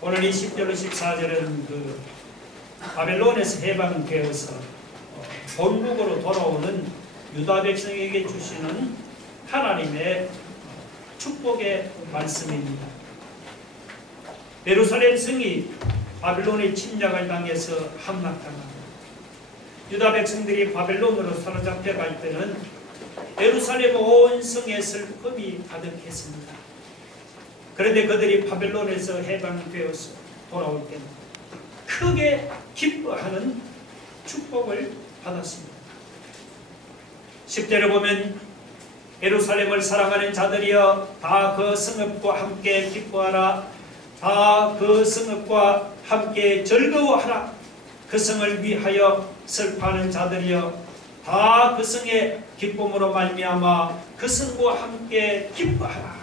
오늘 이 10절로 14절은 그 바벨론에서 해방되어서 본국으로 돌아오는 유다 백성에게 주시는 하나님의 축복의 말씀입니다. 예루살렘 성이 바벨론의 침략을 당해서 함락당합니다. 유다 백성들이 바벨론으로 사로잡혀 갈 때는 예루살렘 온 성에 슬픔이 가득했습니다. 그런데 그들이 바벨론에서 해방되어서 돌아올 때는 크게 기뻐하는 축복을 받았습니다. 10절에 보면 예루살렘을 사랑하는 자들이여 다 그 성읍과 함께 기뻐하라. 다 그 성읍과 함께 즐거워하라. 그 성을 위하여 슬퍼하는 자들이여 다 그 성의 기쁨으로 말미암아 그 성과 함께 기뻐하라.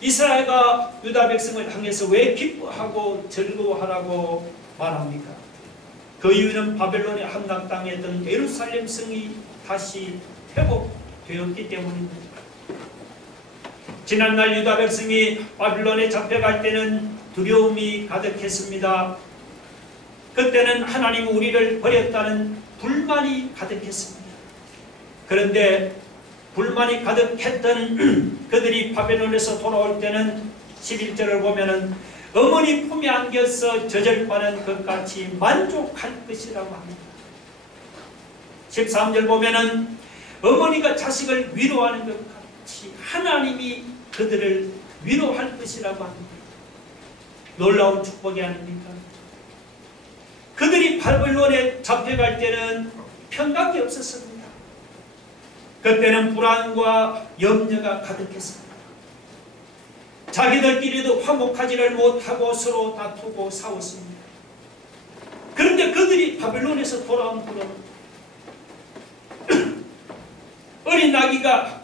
이스라엘과 유다 백성을 향해서 왜 기뻐하고 즐거워하라고 말합니까? 그 이유는 바벨론에 함락당했던 예루살렘 성이 다시 회복되었기 때문입니다. 지난날 유다 백성이 바벨론에 잡혀갈 때는 두려움이 가득했습니다. 그때는 하나님 우리를 버렸다는 불만이 가득했습니다. 그런데 불만이 가득했던 그들이 바벨론에서 돌아올 때는 11절을 보면은 어머니 품에 안겨서 젖을바는 것 같이 만족할 것이라고 합니다. 13절 보면은 어머니가 자식을 위로하는 것 같이 하나님이 그들을 위로할 것이라고 합니다. 놀라운 축복이 아닙니까? 그들이 바벨론에 잡혀갈 때는 평강이 없었습니다. 그때는 불안과 염려가 가득했습니다. 자기들끼리도 화목하지를 못하고 서로 다투고 싸웠습니다. 그런데 그들이 바벨론에서 돌아온 후로 어린 아기가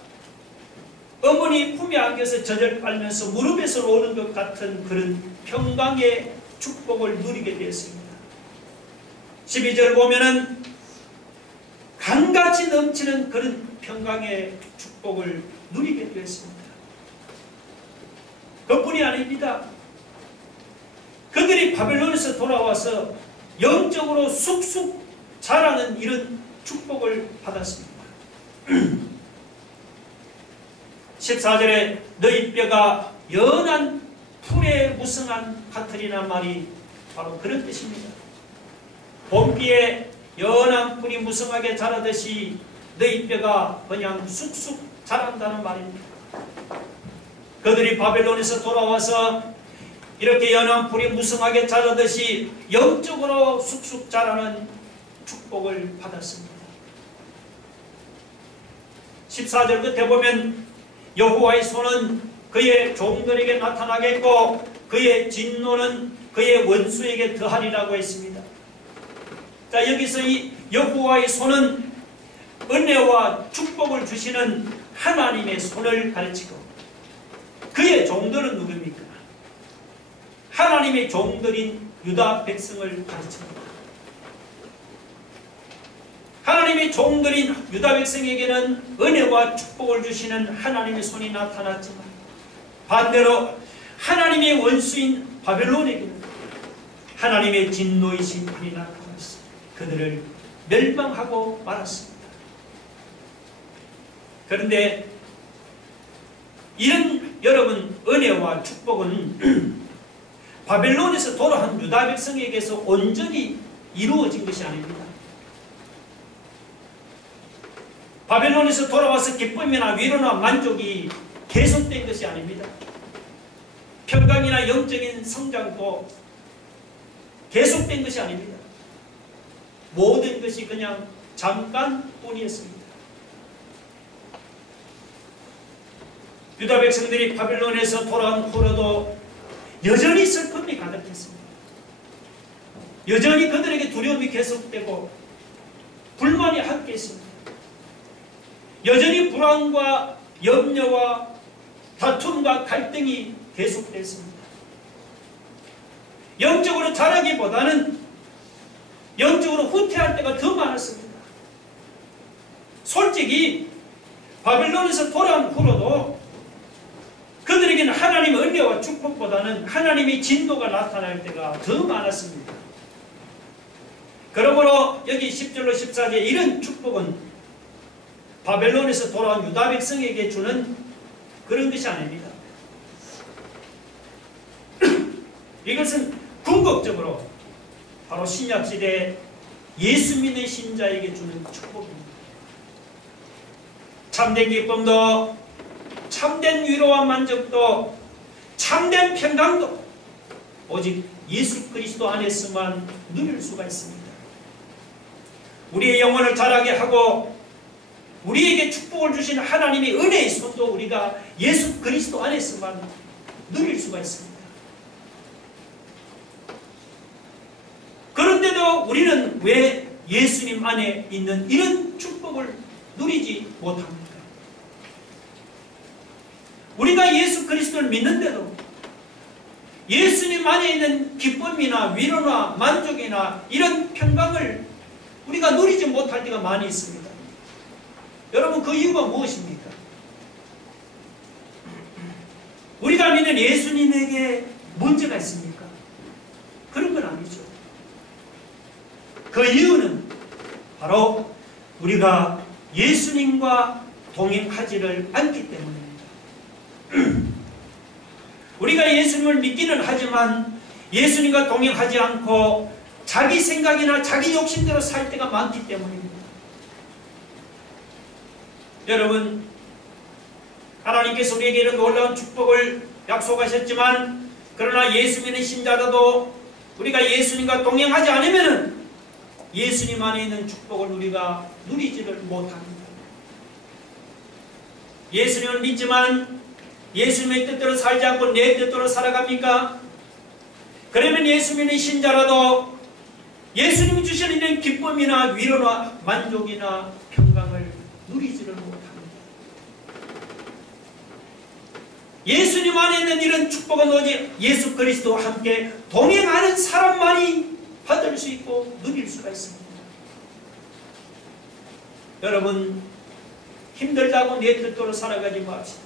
어머니 품에 안겨서 젖을 빨면서 무릎에서 오는 것 같은 그런 평강의 축복을 누리게 되었습니다. 12절 보면은 강같이 넘치는 그런 평강의 축복을 누리게 되었습니다. 그뿐이 아닙니다. 그들이 바벨론에서 돌아와서 영적으로 쑥쑥 자라는 이런 축복을 받았습니다. 14절에 너희 뼈가 연한 풀에 무성한 같으리란 말이 바로 그런 뜻입니다. 봄비에 연한 풀이 무성하게 자라듯이 너희 뼈가 그냥 쑥쑥 자란다는 말입니다. 그들이 바벨론에서 돌아와서 이렇게 연한 풀이 무성하게 자라듯이 영적으로 쑥쑥 자라는 축복을 받았습니다. 14절 끝에 보면 여호와의 손은 그의 종들에게 나타나겠고 그의 진노는 그의 원수에게 더하리라고 했습니다. 자, 여기서 이 여호와의 손은 은혜와 축복을 주시는 하나님의 손을 가르치고 그의 종들은 누굽니까? 하나님의 종들인 유다 백성을 가르칩니다. 하나님의 종들인 유다 백성에게는 은혜와 축복을 주시는 하나님의 손이 나타났지만 반대로 하나님의 원수인 바벨론에게는 하나님의 진노이신 분이 나타났습니다. 그들을 멸망하고 말았습니다. 그런데 이런 여러분 은혜와 축복은 바벨론에서 돌아온 유다 백성에게서 온전히 이루어진 것이 아닙니다. 바벨론에서 돌아와서 기쁨이나 위로나 만족이 계속된 것이 아닙니다. 평강이나 영적인 성장도 계속된 것이 아닙니다. 모든 것이 그냥 잠깐뿐이었습니다. 유다 백성들이 바벨론에서 돌아온 후로도 여전히 슬픔이 가득했습니다. 여전히 그들에게 두려움이 계속되고 불만이 함께했습니다. 여전히 불안과 염려와 다툼과 갈등이 계속됐습니다. 영적으로 자라기보다는 영적으로 후퇴할 때가 더 많았습니다. 솔직히 바벨론에서 돌아온 후로도 그들에게 일반적인 하나님의 은혜와 축복보다는 하나님의 진노가 나타날 때가 더 많았습니다. 그러므로 여기 10절로 14절에 이런 축복은 바벨론에서 돌아온 유다 백성에게 주는 그런 것이 아닙니다. 이것은 궁극적으로 바로 신약시대 예수 믿는 신자에게 주는 축복입니다. 참된 기쁨도, 참된 위로와 만족도, 참된 평강도 오직 예수 그리스도 안에서만 누릴 수가 있습니다. 우리의 영혼을 자라게 하고 우리에게 축복을 주신 하나님의 은혜의 손도 우리가 예수 그리스도 안에서만 누릴 수가 있습니다. 그런데도 우리는 왜 예수님 안에 있는 이런 축복을 누리지 못합니까? 우리가 예수 그리스도를 믿는데도 예수님 안에 있는 기쁨이나 위로나 만족이나 이런 평강을 우리가 누리지 못할 때가 많이 있습니다. 여러분, 그 이유가 무엇입니까? 우리가 믿는 예수님에게 문제가 있습니까? 그런 건 아니죠. 그 이유는 바로 우리가 예수님과 동행하지를 않기 때문입니다. 우리가 예수님을 믿기는 하지만 예수님과 동행하지 않고 자기 생각이나 자기 욕심대로 살 때가 많기 때문입니다. 여러분, 하나님께서 우리에게 이런 놀라운 축복을 약속하셨지만 그러나 예수 믿는 신자라도 우리가 예수님과 동행하지 않으면 예수님 안에 있는 축복을 우리가 누리지를 못합니다. 예수님을 믿지만 예수님의 뜻대로 살지 않고 내 뜻대로 살아갑니까? 그러면 예수 믿는 신자라도 예수님이 주시는 기쁨이나 위로나 만족이나 평강을 누리지를 못합니다. 예수님 안에 있는 이런 축복은 오직 예수 그리스도와 함께 동행하는 사람만이 받을 수 있고 누릴 수가 있습니다. 여러분, 힘들다고 내 뜻대로 살아가지 맙시다.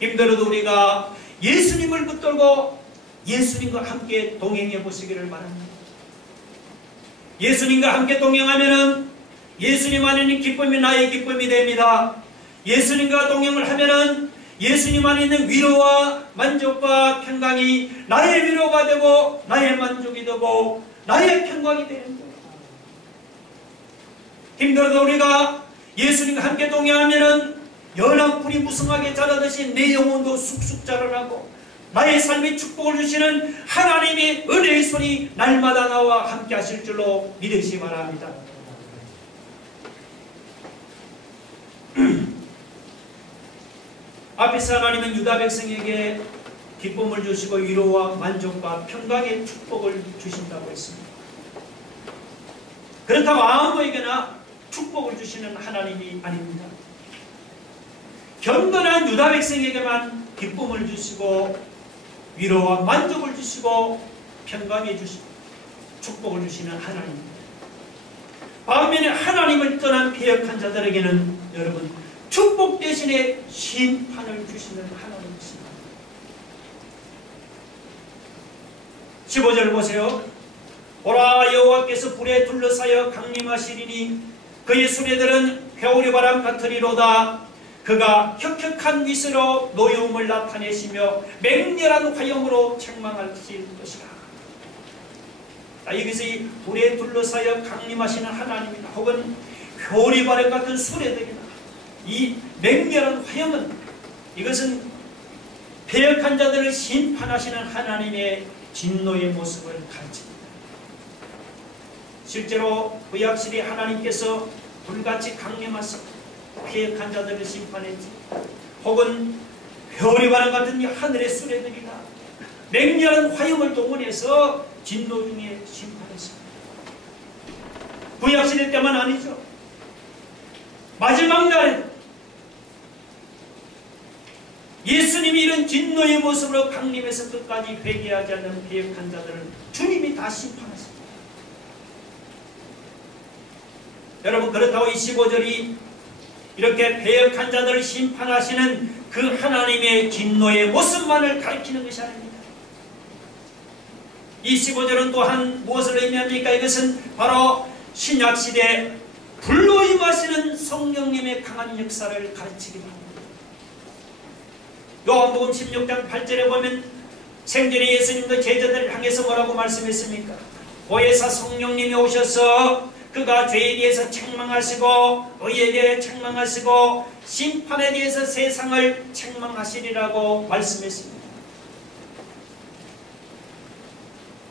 힘들어도 우리가 예수님을 붙들고 예수님과 함께 동행해 보시기를 바랍니다. 예수님과 함께 동행하면은 예수님 안에 있는 기쁨이 나의 기쁨이 됩니다. 예수님과 동행을 하면은 예수님 안에 있는 위로와 만족과 평강이 나의 위로가 되고 나의 만족이 되고 나의 평강이 되는 거예요. 힘들어도 우리가 예수님과 함께 동행하면은 연한 풀이 무성하게 자라듯이 내 영혼도 쑥쑥 자라나고 나의 삶에 축복을 주시는 하나님의 은혜의 손이 날마다 나와 함께 하실 줄로 믿으시기 바랍니다. 앞에서 하나님은 유다 백성에게 기쁨을 주시고 위로와 만족과 평강의 축복을 주신다고 했습니다. 그렇다고 아무에게나 축복을 주시는 하나님이 아닙니다. 경건한 유다 백성에게만 기쁨을 주시고 위로와 만족을 주시고 평강해 주시고 축복을 주시는 하나님입니다. 반면에 하나님을 떠난 패역한 자들에게는 여러분 축복 대신에 심판을 주시는 하나님이십니다. 15절 보세요. 오라 여호와께서 불에 둘러싸여 강림하시리니 그의 수레들은 회오리 바람 같으리로다. 그가 혁혁한 미소로 노여움을 나타내시며 맹렬한 화염으로 책망하실 것이라. 여기서 이 불에 둘러싸여 강림하시는 하나님이나 혹은 회오리 바람 같은 수레들이나 이 맹렬한 화염은 이것은 패역한 자들을 심판하시는 하나님의 진노의 모습을 가르칩니다. 실제로 구약시대 하나님께서 불같이 강림하사 패역한 자들을 심판했지, 혹은 회오리 바람 같은 이 하늘의 수레들이나 맹렬한 화염을 동원해서 진노 중에 심판했습니다. 구약시대 때만 아니죠. 마지막 날에 예수님이 이런 진노의 모습으로 강림해서 끝까지 회개하지 않는 패역한 자들을 주님이 다 심판하십니다. 여러분, 그렇다고 이 15절이 이렇게 패역한 자들을 심판하시는 그 하나님의 진노의 모습만을 가리키는 것이 아닙니다. 이 15절은 또한 무엇을 의미합니까? 이것은 바로 신약시대 불로 임하시는 성령님의 강한 역사를 가르치기도 합니다. 요한복음 16장 8절에 보면 생전에 예수님도 제자들을 향해서 뭐라고 말씀했습니까? 보혜사 성령님이 오셔서 그가 죄에 대해서 책망하시고 의에 대해 책망하시고 심판에 대해서 세상을 책망하시리라고 말씀했습니다.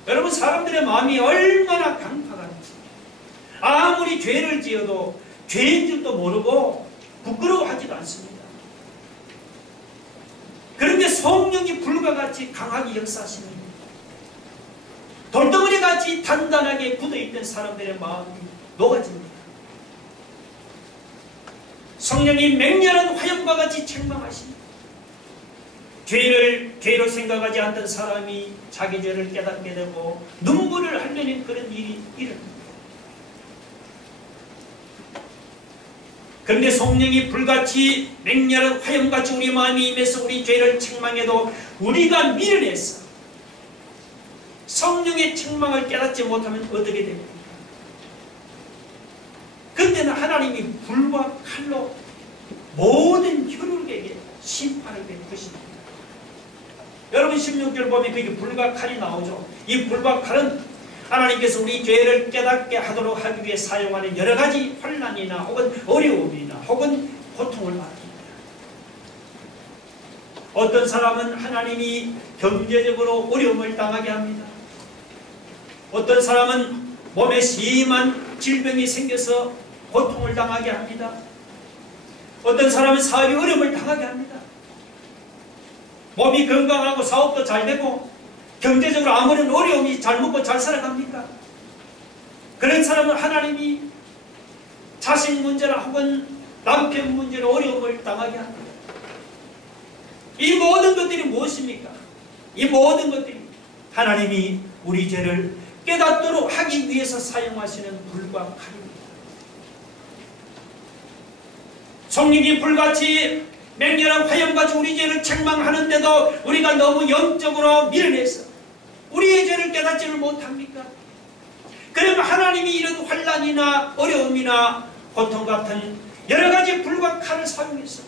여러분, 사람들의 마음이 얼마나 강팍한지, 아무리 죄를 지어도 죄인 줄도 모르고 부끄러워하지도 않습니다. 그런데 성령이 불과 같이 강하게 역사하시는 돌덩어리 같이 단단하게 굳어있던 사람들의 마음이 녹아집니다. 성령이 맹렬한 화염과 같이 책망하십니다. 죄로 생각하지 않던 사람이 자기 죄를 깨닫게 되고 눈물을 흘리는 그런 일이 일어납니다. 그런데 성령이 불같이 맹렬한 화염같이 우리 마음이 임해서 우리 죄를 책망해도 우리가 미련해서 성령의 책망을 깨닫지 못하면 어떻게 됩니까? 그때는 하나님이 불과 칼로 모든 혈육에게 심판을 베푸십니다. 여러분, 16절 보면 거기 불과 칼이 나오죠. 이 불과 칼은 하나님께서 우리 죄를 깨닫게 하도록 하기 위해 사용하는 여러 가지 환난이나 혹은 어려움이나 혹은 고통을 말합니다. 어떤 사람은 하나님이 경제적으로 어려움을 당하게 합니다. 어떤 사람은 몸에 심한 질병이 생겨서 고통을 당하게 합니다. 어떤 사람은 사업이 어려움을 당하게 합니다. 몸이 건강하고 사업도 잘 되고 경제적으로 아무런 어려움이 잘 먹고 잘 살아갑니까? 그런 사람은 하나님이 자식 문제나 혹은 남편 문제로 어려움을 당하게 합니다. 이 모든 것들이 무엇입니까? 이 모든 것들이 하나님이 우리 죄를 깨닫도록 하기 위해서 사용하시는 불과 칼입니다. 성령이 불같이 맹렬한 화염같이 우리 죄를 책망하는데도 우리가 너무 영적으로 미련해서 우리의 죄를 깨닫지를 못합니까? 그러면 하나님이 이런 환난이나 어려움이나 고통 같은 여러 가지 불과 칼을 사용해서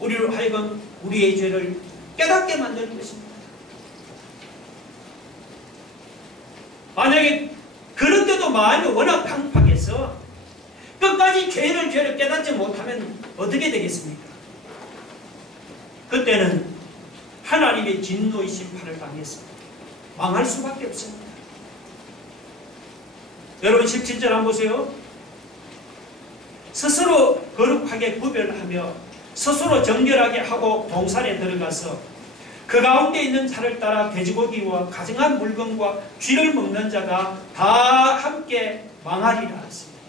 우리로 하여금 우리의 죄를 깨닫게 만드는 것입니다. 만약에 그런데도 마음이 워낙 강팍해서 끝까지 죄를 깨닫지 못하면 어떻게 되겠습니까? 그때는 하나님의 진노의 심판을 당해서 망할 수밖에 없습니다. 여러분, 17절 한번 보세요. 스스로 거룩하게 구별하며 스스로 정결하게 하고 동산에 들어가서 그 가운데 있는 자를 따라 돼지고기와 가증한 물건과 쥐를 먹는 자가 다 함께 망하리라 했습니다.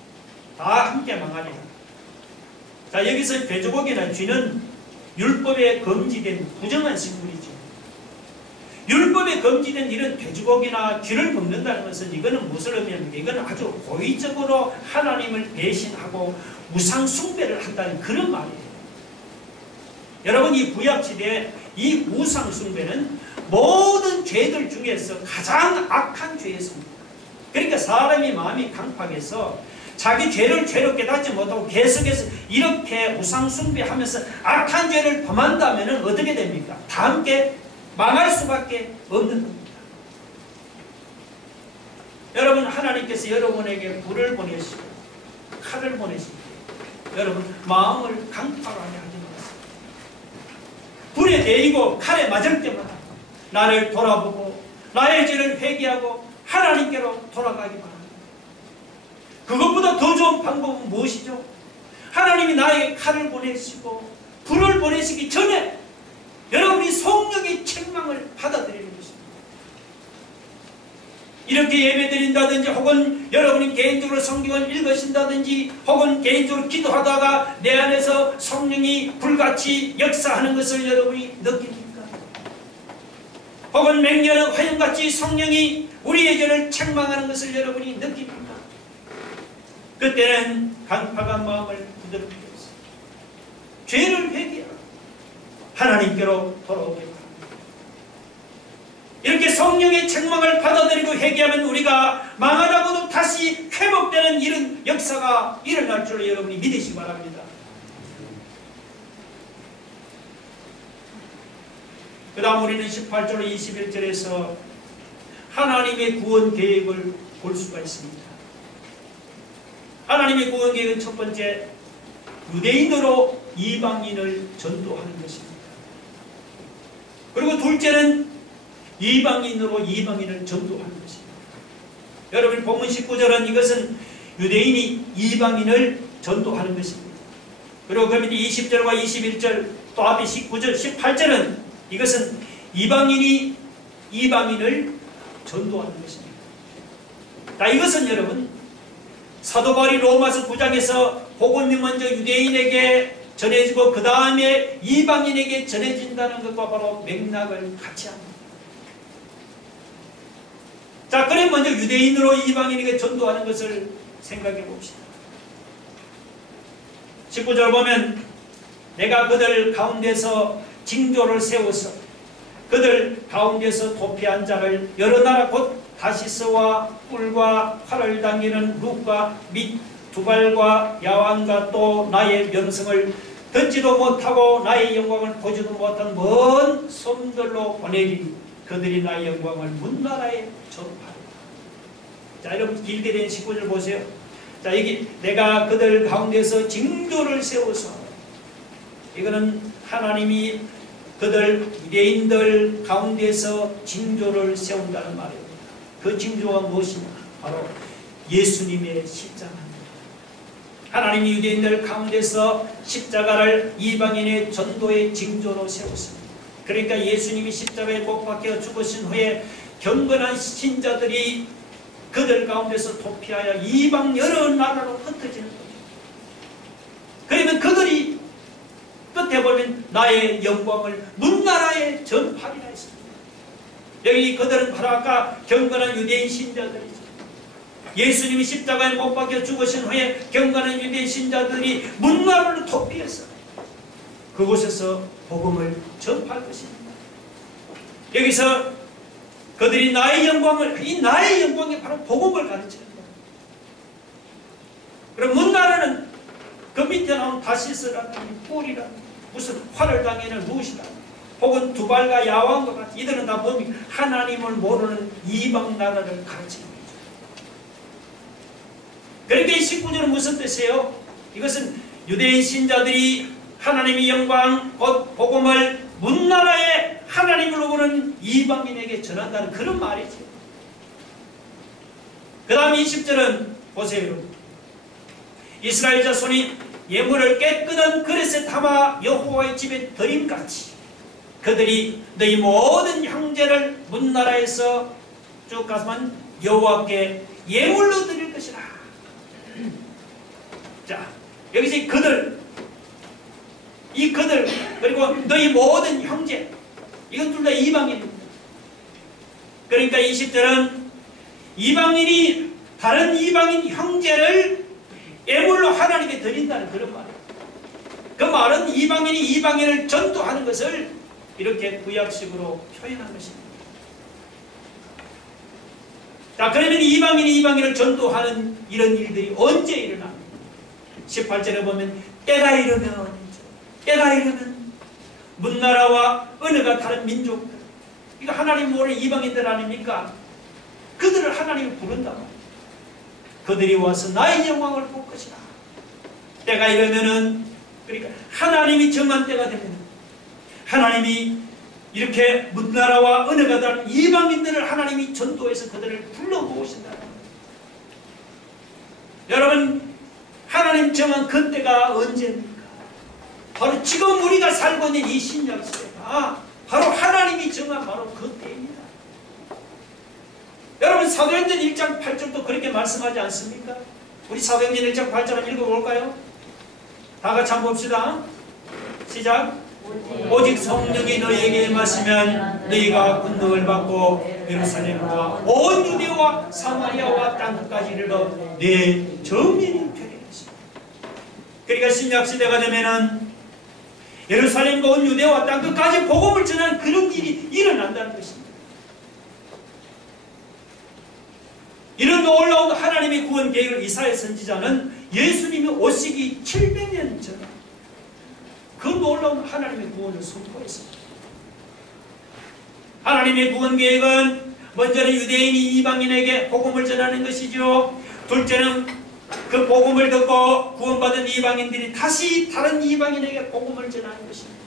다 함께 망하리라. 자, 여기서 돼지고기나 쥐는 율법에 금지된 부정한 식물이죠. 율법에 금지된 이런 돼지고기나 쥐를 먹는다는 것은 이거는 무엇을 의미합니까? 이건 아주 고의적으로 하나님을 배신하고 우상 숭배를 한다는 그런 말이에요. 여러분, 이 구약시대에 이 우상 숭배는 모든 죄들 중에서 가장 악한 죄였습니다. 그러니까 사람이 마음이 강팍해서 자기 죄를 죄로 깨닫지 못하고 계속해서 이렇게 우상 숭배하면서 악한 죄를 범한다면 어떻게 됩니까? 다 함께 망할 수밖에 없는 겁니다. 여러분, 하나님께서 여러분에게 불을 보내시고 칼을 보내시고 여러분 마음을 강팍하게 하지 마세요. 불에 데이고 칼에 맞을 때마다 나를 돌아보고 나의 죄를 회개하고 하나님께로 돌아가기 바랍니다. 그것보다 더 좋은 방법은 무엇이죠? 하나님이 나에게 칼을 보내시고 불을 보내시기 전에 여러분이 성령의 책망을 받아들이는 것입니다. 이렇게 예배드린다든지 혹은 여러분이 개인적으로 성경을 읽으신다든지 혹은 개인적으로 기도하다가 내 안에서 성령이 불같이 역사하는 것을 여러분이 느낍니까? 혹은 맹렬한 화염같이 성령이 우리의 죄를 책망하는 것을 여러분이 느낍니까? 그때는 강팍한 마음을 부드럽게 해서 죄를 회개하고 하나님께로 돌아오게 바랍니다. 이렇게 성령의 책망을 받아들이고 회개하면 우리가 망하다고도 다시 회복되는 이런 역사가 일어날 줄로 여러분이 믿으시기 바랍니다. 그 다음 우리는 18절 21절에서 하나님의 구원 계획을 볼 수가 있습니다. 하나님의 구원 계획은 첫 번째, 유대인으로 이방인을 전도하는 것입니다. 그리고 둘째는 이방인으로 이방인을 전도하는 것입니다. 여러분 본문 19절은 이것은 유대인이 이방인을 전도하는 것입니다. 그리고 그 밑에 20절과 21절 또 앞에 19절 18절은 이것은 이방인이 이방인을 전도하는 것입니다. 자, 이것은 여러분 사도 바울이 로마서 9장에서 복음이 먼저 유대인에게 전해지고 그 다음에 이방인에게 전해진다는 것과 바로 맥락을 같이 합니다. 자, 그럼 먼저 유대인으로 이방인에게 전도하는 것을 생각해 봅시다. 19절 보면 내가 그들 가운데서 징조를 세워서 그들 가운데서 도피한 자를 여러 나라 곧 다시스와 꿀과 활을 당기는 룩과 및 두발과 야완과 또 나의 명성을 듣지도 못하고 나의 영광을 보지도 못한 먼 섬들로 보내리니 그들이 나의 영광을 문나라에 전파하리라. 자, 여러분 길게 된 19절 보세요. 자, 여기 내가 그들 가운데서 징조를 세워서, 이거는 하나님이 그들 유대인들 가운데서 징조를 세운다는 말입니다. 그 징조가 무엇이냐? 바로 예수님의 십자가입니다. 하나님이 유대인들 가운데서 십자가를 이방인의 전도의 징조로 세웠습니다. 그러니까 예수님이 십자가에 못 박혀 죽으신 후에 경건한 신자들이 그들 가운데서 도피하여 이방 여러 나라로 흩어지는 거죠. 그러면 그들이 끝에 보면 나의 영광을 문나라에 전파하리라 했습니다. 여기 그들은 바로 아까 경건한 유대인 신자들이죠. 예수님이 십자가에 못 박혀 죽으신 후에 경건한 유대인 신자들이 문나라로 도피해서 그곳에서 복음을 전파할 것입니다. 여기서 그들이 나의 영광을, 이 나의 영광이 바로 복음을 가르치는 거예요. 그럼 문나라는 그 밑에 나온 다시스라는 뿔이라는 무슨 활을 당하는 룻이라는 혹은 두발과 야왕과 같은 이들은 다 뭡니까? 하나님을 모르는 이방 나라를 가르치는 거죠. 그러니까 이 19절은 무슨 뜻이에요? 이것은 유대인 신자들이 하나님의 영광 곧 복음을 문나라에 하나님을 보는 이방인에게 전한다는 그런 말이죠. 그 다음 20절은 보세요, 여러분. 이스라엘 자손이 예물을 깨끗한 그릇에 담아 여호와의 집에 드림같이 그들이 너희 모든 형제를 문나라에서 쭉 가서만 여호와께 예물로 드릴 것이라. 자, 여기서 그들, 이 그들, 그리고 너희 모든 형제, 이건 둘 다 이방인입니다. 그러니까 20절은 이방인이 다른 이방인 형제를 예물로 하나님께 드린다는 그런 말이에요. 그 말은 이방인이 이방인을 전도하는 것을 이렇게 구약식으로 표현한 것입니다. 자, 그러면 이방인이 이방인을 전도하는 이런 일들이 언제 일어납니까? 18절에 보면 때가 이르면 문나라와 언어가 다른 민족들, 이거 하나님 모르는 이방인들 아닙니까? 그들을 하나님이 부른다고. 그들이 와서 나의 영광을 볼 것이다. 때가 이르면은, 그러니까 하나님이 정한 때가 되면 하나님이 이렇게 문나라와 언어가 다른 이방인들을 하나님이 전도해서 그들을 불러 모으신다. 여러분, 하나님 정한 그 때가 언제입니까? 바로 지금 우리가 살고 있는 이 신약 시대가 바로 하나님이 정한 바로 그 때입니다. 여러분, 사도행전 1장 8절도 그렇게 말씀하지 않습니까? 우리 사도행전 1장 8절 한번 읽어볼까요? 다 같이 한번 봅시다. 시작. 오직 성령이 너희에게 임하시면 너희가 권능을 받고 예루살렘과 온 유대와 사마리아와 땅끝까지 이르러 내 증인이 되리라. 그러니까 신약 시대가 되면은 예루살렘과 온 유대와 땅 끝까지 복음을 전하는 그런 일이 일어난다는 것입니다. 이런 놀라운 하나님의 구원 계획을 이사야 선지자는 예수님이 오시기 700년 전 그 놀라운 하나님의 구원을 선포했습니다. 하나님의 구원 계획은 먼저는 유대인이 이방인에게 복음을 전하는 것이죠. 둘째는 그 복음을 듣고 구원받은 이방인들이 다시 다른 이방인에게 복음을 전하는 것입니다.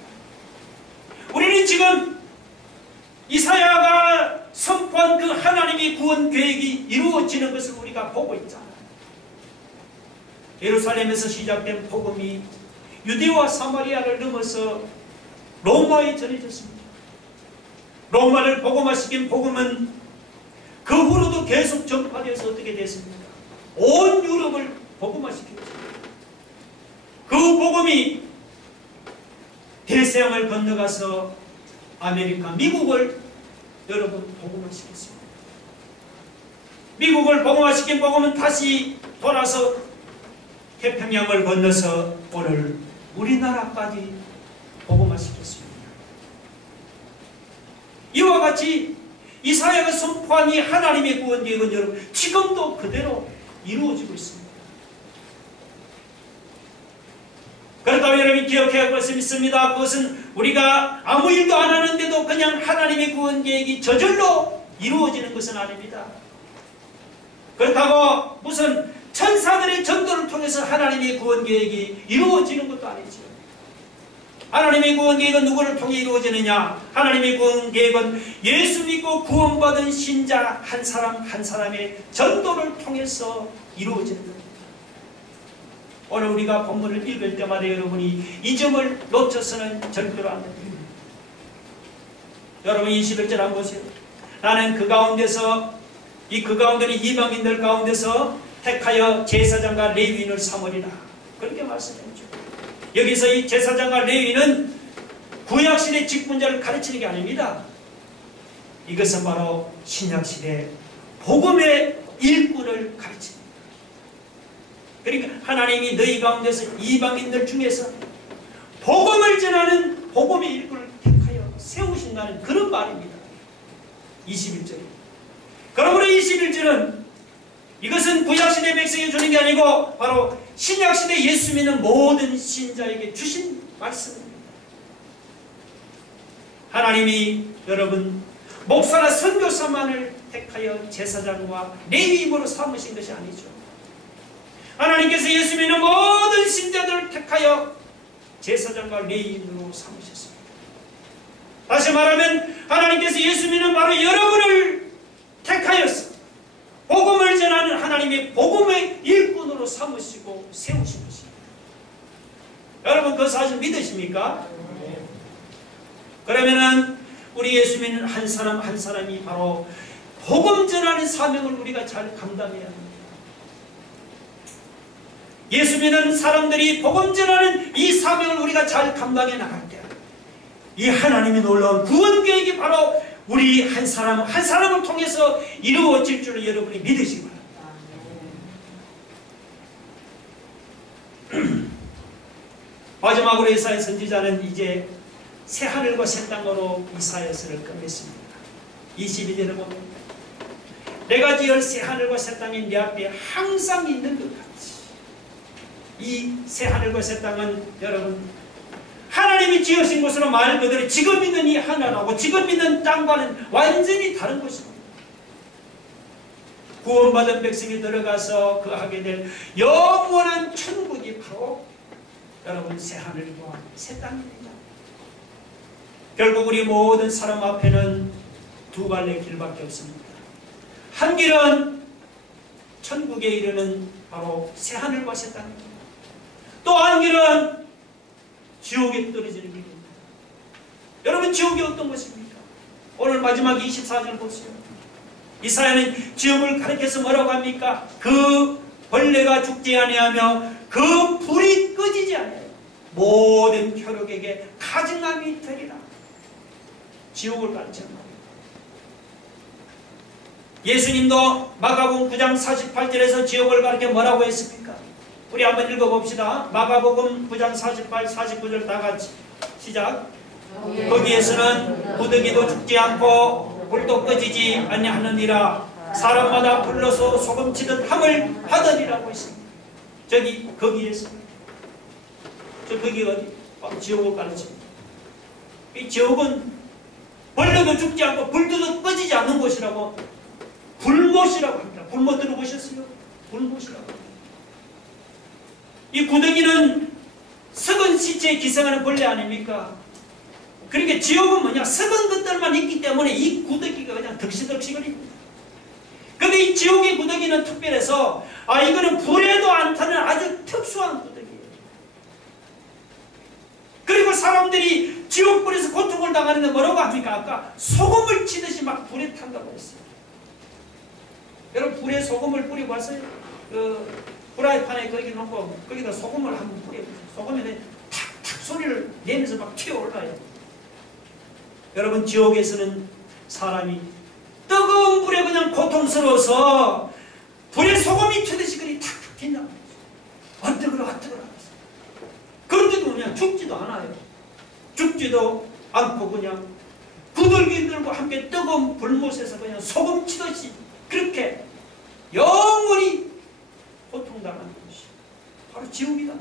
우리는 지금 이사야가 선포한 그 하나님의 구원 계획이 이루어지는 것을 우리가 보고 있잖아요. 예루살렘에서 시작된 복음이 유대와 사마리아를 넘어서 로마에 전해졌습니다. 로마를 복음화시킨 복음은 그 후로도 계속 전파되어서 어떻게 됐습니까? 온 유럽을 복음화시켰습니다. 그 복음이 대서양을 건너가서 아메리카, 미국을 여러분 복음화시켰습니다. 미국을 복음화시킨 복음은 다시 돌아서 태평양을 건너서 오늘 우리나라까지 복음화시켰습니다. 이와 같이 이사야가 선포한 이 하나님의 구원 계획은 여러분 지금도 그대로 이루어지고 있습니다. 그렇다면 여러분 기억해야 할 것이 있습니다. 그것은 우리가 아무 일도 안 하는데도 그냥 하나님의 구원 계획이 저절로 이루어지는 것은 아닙니다. 그렇다고 무슨 천사들의 전도를 통해서 하나님의 구원 계획이 이루어지는 것도 아니죠. 하나님의 구원 계획은 누구를 통해 이루어지느냐? 하나님의 구원 계획은 예수 믿고 구원받은 신자 한 사람 한 사람의 전도를 통해서 이루어지는 겁니다. 오늘 우리가 본문을 읽을 때마다 여러분이 이 점을 놓쳐서는 절대로 안 됩니다. 여러분 21절 한번 보세요. 나는 그 가운데서 그 가운데는 이방인들 가운데서 택하여 제사장과 레위인을 삼으리라. 그렇게 말씀했죠. 여기서 이 제사장과 레위인은 구약시대 직분자를 가르치는 게 아닙니다. 이것은 바로 신약시대 복음의 일꾼을 가르칩니다. 그러니까 하나님이 너희 가운데서 이방인들 중에서 복음을 전하는 복음의 일꾼을 택하여 세우신다는 그런 말입니다. 21절입니다. 그러므로 21절은 이것은 구약시대 백성이 주는 게 아니고 바로 신약시대 예수 믿는 모든 신자에게 주신 말씀입니다. 하나님이 여러분 목사나 선교사만을 택하여 제사장과 레위인으로 삼으신 것이 아니죠. 하나님께서 예수 믿는 모든 신자들을 택하여 제사장과 레위인으로 삼으셨습니다. 다시 말하면 하나님께서 예수 믿는 바로 여러분을 택하였습니다. 복음을 전하는 하나님의 복음의 일꾼으로 삼으시고 세우신 것입니다. 여러분 그 사실 믿으십니까? 그러면은 우리 예수 믿는 한 사람 한 사람이 바로 복음 전하는 사명을 우리가 잘 감당해야 합니다. 예수 믿는 사람들이 복음 전하는 이 사명을 우리가 잘 감당해 나갈 때 이 하나님이 놀라운 구원 계획이 바로 우리 한 사람 한 사람을 통해서 이루어질 줄을 여러분이 믿으시기 바랍니다. 마지막으로 이사야 선지자는 이제 새 하늘과 새 땅으로 이사야서를 끝냈습니다. 22절을 보면 내가 지을 새 하늘과 새 땅이 내 앞에 항상 있는 것 같이 이 새 하늘과 새 땅은 여러분 하나님이 지으신 것으로 말 그대로 지금 있는 이 하늘하고 지금 있는 땅과는 완전히 다른 것입니다. 구원받은 백성이 들어가서 거하게 될 영원한 천국이 바로 여러분 새 하늘과 새 땅입니다. 결국 우리 모든 사람 앞에는 두 갈래 길밖에 없습니다. 한 길은 천국에 이르는 바로 새 하늘과 새 땅입니다. 또 한 길은 지옥에 떨어지는 길입니다. 여러분 지옥이 어떤 것입니까? 오늘 마지막 24절 보세요. 이사야는 지옥을 가리켜서 뭐라고 합니까? 그 벌레가 죽지 아니하며 그 불이 꺼지지 아니하여 모든 혈육에게 가증함이 되리라. 지옥을 가르치는 말입니다. 예수님도 마가복음 9장 48절에서 지옥을 가리켜 뭐라고 했습니까? 우리 한번 읽어봅시다. 마가복음 9장 48, 49절 다 같이 시작. 거기에서는 구더기도 죽지 않고 불도 꺼지지 아니하느니라. 사람마다 불러서 소금치듯 함을 받으리라고 했습니다. 거기에서. 거기가 어디? 지옥을 가르칩니다. 이 지옥은 벌레도 죽지 않고 불도 꺼지지 않는 곳이라고, 불못이라고 합니다. 불못 들어보셨어요? 불못이라고 합니다. 이 구더기는 썩은 시체에 기생하는 벌레 아닙니까? 그러니까 지옥은 뭐냐? 썩은 것들만 있기 때문에 이 구더기가 그냥 덕시덕시거립니다. 근데 이 지옥의 구더기는 특별해서 이거는 불에도 안 타는 아주 특수한 구더기예요. 그리고 사람들이 지옥불에서 고통을 당하는데 뭐라고 합니까? 아까 소금을 치듯이 막 불에 탄다고 했어요. 여러분 불에 소금을 뿌리고 왔어요? 프라이팬에 거기 놓고 거기다 소금을 한번 뿌려보세요. 소금에 탁탁 소리를 내면서 막 튀어올라요. 여러분 지옥에서는 사람이 뜨거운 불에 그냥 고통스러워서 불에 소금이 튀듯이 그리 탁탁 튄단 말이죠. 뜨거라. 그런데도 그냥 죽지도 않아요. 죽지도 않고 그냥 구들기들과 함께 뜨거운 불못에서 그냥 소금 치듯이 그렇게 영원히 고통당하는 것이 바로 지옥이다.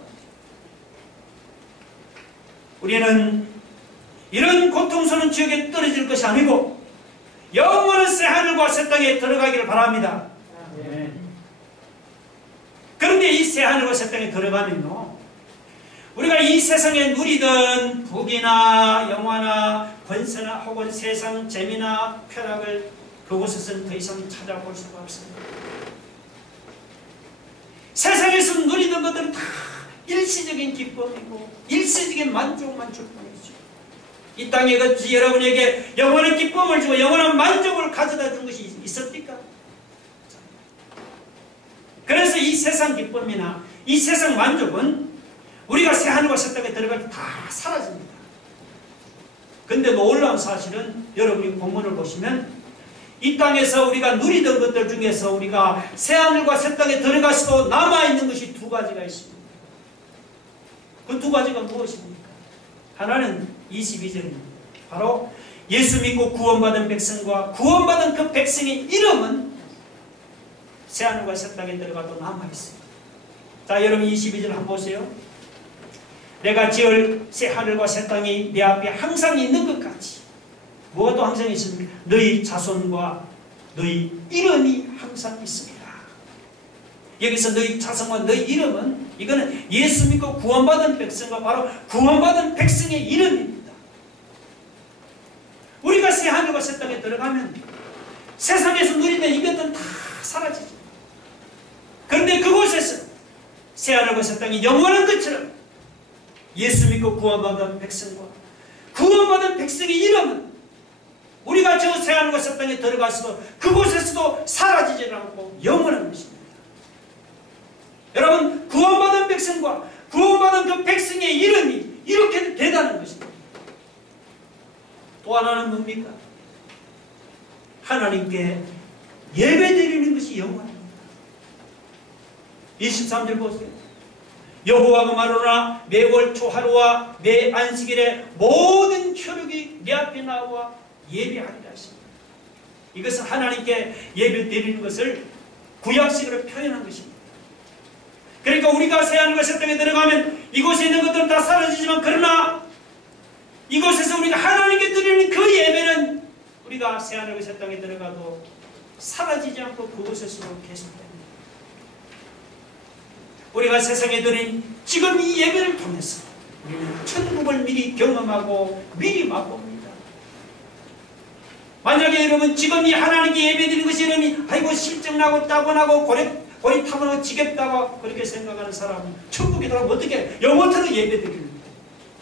우리는 이런 고통스러운 지옥에 떨어질 것이 아니고 영원한 새하늘과 새 땅에 들어가기를 바랍니다. 그런데 이 새하늘과 새 땅에 들어가면요, 우리가 이 세상에 누리던 부귀나 영화나 권세나 혹은 세상 재미나 쾌락을 그곳에서는 더 이상 찾아볼 수가 없습니다. 세상에서 누리던 것들은 다 일시적인 기쁨이고 일시적인 만족만 줄 뿐이죠. 이 땅에 여러분에게 영원한 기쁨을 주고 영원한 만족을 가져다 준 것이 있습니까? 그래서 이 세상 기쁨이나 이 세상 만족은 우리가 새하늘과 새 땅에 들어갈 때 다 사라집니다. 근데 놀라운 사실은 여러분이 본문을 보시면 이 땅에서 우리가 누리던 것들 중에서 우리가 새하늘과 새 땅에 들어가서도 남아있는 것이 두 가지가 있습니다. 그 두 가지가 무엇입니까? 하나는 22절입니다. 바로 예수 믿고 구원받은 백성과 구원받은 그 백성의 이름은 새하늘과 새 땅에 들어가도 남아있습니다. 자, 여러분 22절 한번 보세요. 내가 지을 새하늘과 새 땅이 내 앞에 항상 있는 것 같이. 뭐가 또 항상 있습니까? 너희 자손과 너희 이름이 항상 있습니다. 여기서 너희 자손과 너희 이름은 이거는 예수 믿고 구원받은 백성과 바로 구원받은 백성의 이름입니다. 우리가 새하늘과 새 땅에 들어가면 세상에서 누리던 이것들은 다 사라지죠. 그런데 그곳에서 새하늘과 새 땅이 영원한 것처럼 예수 믿고 구원받은 백성과 구원받은 백성의 이름은 우리가 저 새하늘과 새 땅에 들어가서도 그곳에서도 사라지지 않고 영원한 것입니다. 여러분 구원받은 백성과 구원받은 그 백성의 이름이 이렇게 대단한 것입니다. 또 하나는 뭡니까? 하나님께 예배드리는 것이 영원합니다. 23절 보세요. 여호와가 말하노라 매월 초하루와 매 안식일에 모든 혈육이 내 앞에 나와 예배하리라 하십니다. 이것은 하나님께 예배드리는 것을 구약식으로 표현한 것입니다. 그러니까 우리가 새하늘과 새 땅에 들어가면 이곳에 있는 것들은 다 사라지지만 그러나 이곳에서 우리가 하나님께 드리는 그 예배는 우리가 새하늘과 새 땅에 들어가도 사라지지 않고 그곳에서도 계속됩니다. 우리가 세상에 드린 지금 이 예배를 통해서 우리는 천국을 미리 경험하고 미리 맛봅니다. 만약에 여러분 지금 이 하나님께 예배드리는 것이 여러분이 아이고 실증나고 따분하고 고리타분하고 지겹다고 그렇게 생각하는 사람은 천국에 들어가면 어떻게 영원토록 예배드리는 거예요.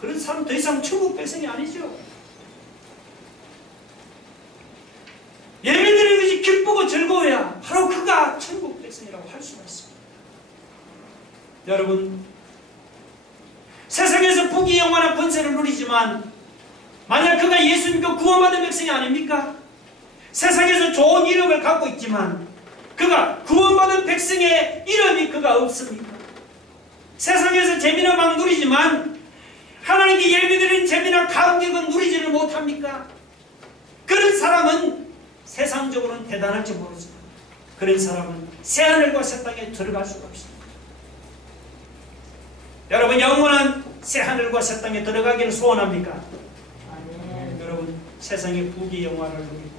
그런 사람은 더 이상 천국 백성이 아니죠. 예배드리는 것이 기쁘고 즐거워야 바로 그가 천국 백성이라고 할 수가 있습니다. 여러분 세상에서 부귀 영화나 권세를 누리지만 만약 그가 예수 믿고 구원받은 백성이 아닙니까? 세상에서 좋은 이름을 갖고 있지만 그가 구원받은 백성의 이름이 그가 없습니까? 세상에서 재미나 막 누리지만 하나님께 예배드리는 재미나 감격은 누리지를 못합니까? 그런 사람은 세상적으로는 대단할지 모르지만 그런 사람은 새하늘과 새 땅에 들어갈 수가 없습니다. 여러분, 영원한 새하늘과 새 땅에 들어가기를 소원합니까? 아멘. 여러분, 세상의 부귀 영화를 누리고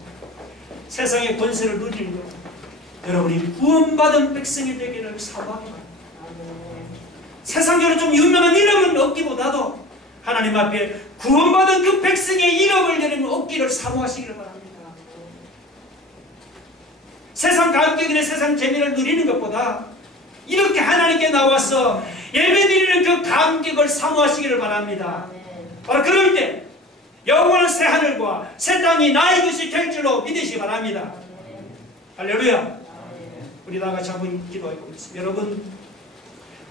세상의 권세를 누리고 여러분이 구원받은 백성이 되기를 사모합니다. 세상적으로 좀 유명한 이름은 얻기보다도 하나님 앞에 구원받은 그 백성의 이름을 여러분 얻기를 사모하시기를 바랍니다. 세상 감격이나 세상 재미를 누리는 것보다 이렇게 하나님께 나와서 예배드리는 그 감격을 사모하시기를 바랍니다. 바로 그럴 때 영원한 새 하늘과 새 땅이 나의 것이 될 줄로 믿으시기 바랍니다. 할렐루야. 우리 다 같이 한번 기도해 보겠습니다. 여러분,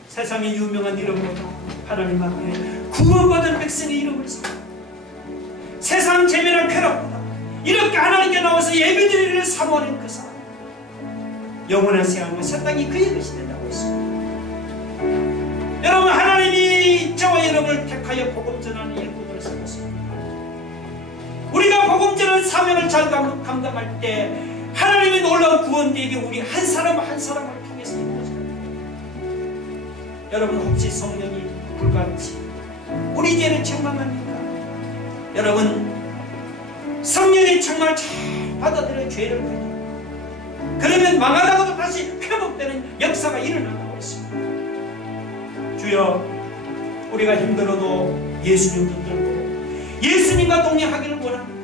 세상의 유명한 이름보다 하나님 앞에 구원받은 백성의 이름을 삼아 세상 재미나 쾌락보다 이렇게 하나님께 나와서 예배드리는 사모하는 그 사람, 영원한 새하늘과 새 땅이 그의 것이 된다고 했습니다. 여러분, 하나님이 저와 여러분을 택하여 복음 전하는 일꾼으로 삼았습니다. 우리가 복음 전하는 사명을 잘 감당할 때 하나님의 놀라운 구원 계획이 우리 한 사람 한 사람을 통해서 이루어집니다. 여러분, 혹시 성령이 불같이 우리 죄를 책망합니까? 여러분, 성령이 정말 잘 받아들여 죄를 회개합니다. 그러면 망하다가도 다시 회복되는 역사가 일어난다고 했습니다. 주여, 우리가 힘들어도 예수님 붙들고 예수님과 동행하기를 원합니다.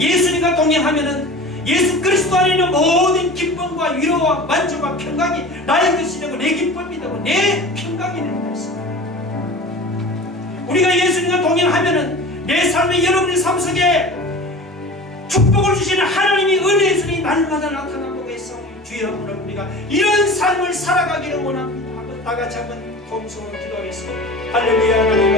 예수님과 동행하면은 예수 그리스도 안에 있는 모든 기쁨과 위로와 만족과 평강이 나의 것이 되고 내 기쁨이 되고 내 평강이 되는 것입니다. 우리가 예수님과 동행하면은 내 삶의 여러분의 삶 속에 축복을 주시는 하나님의 은혜의 손이 날마다 나타나고 있사오니 주여, 오늘 우리가 이런 삶을 살아가기를 원합니다. 한번 다 같이 한번 통성으로 기도하겠습니다. 할렐루야. 하나님